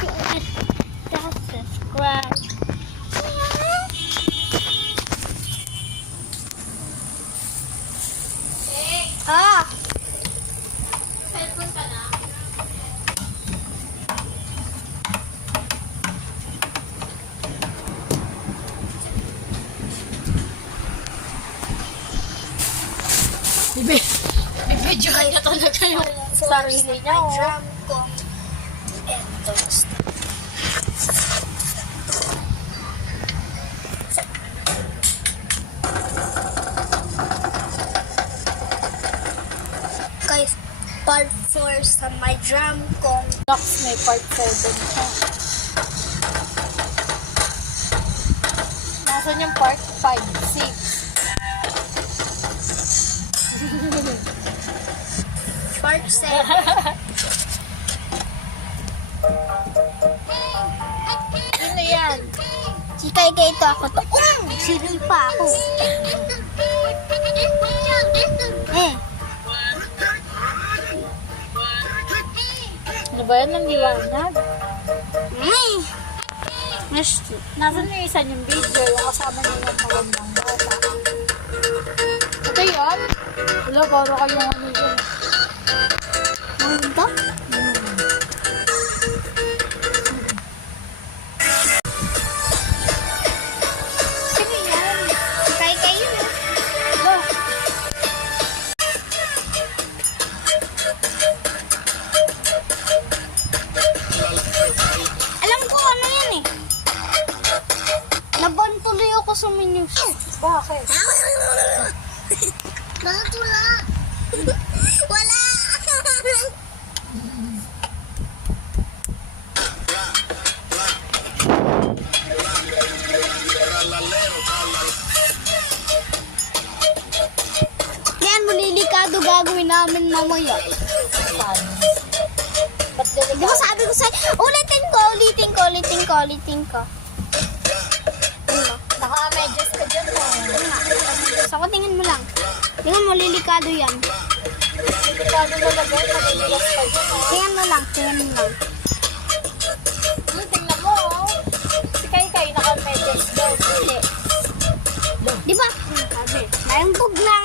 sure that subscribe. Ah! Cellphone ka na? Video kaya talaga yung sarili niya, oh. Drum kong endos. Kay part 4 sa my drum kong Next may part 7 siya. Nasaan yung part 5, 6? part 7. Sino yan? Si Kay ito ako to. Sinul pa ako. Ano ba yan? Ang liwanag? Mas, Nasaan yung isa yung video? Yung kasama niya yung magandang bata. Ito yun? Wala, para kayong ano yun. ano ba? Sino yan? Si Kay yun eh. Ito. Alam ko ano yan eh. Naban tuloy ako sa menus. Bakit? Bakit wala? Wala! Yan, mulilikado gagawin namin mamaya. Paano? Ba't Di ba sabi ko sa'yo, ulitin ko. Ano? Naka-medyas ka dyan, oh. Sa ko, tingin mo lang. Tingnan mo, lilikado yan. Delikado talaga, nagbibigas ka dyan, oh. Tingnan mo lang. Tingnan mo, oh. Si Kay naka-medyas daw. Hindi. Di ba? Sabi, mayroong bug na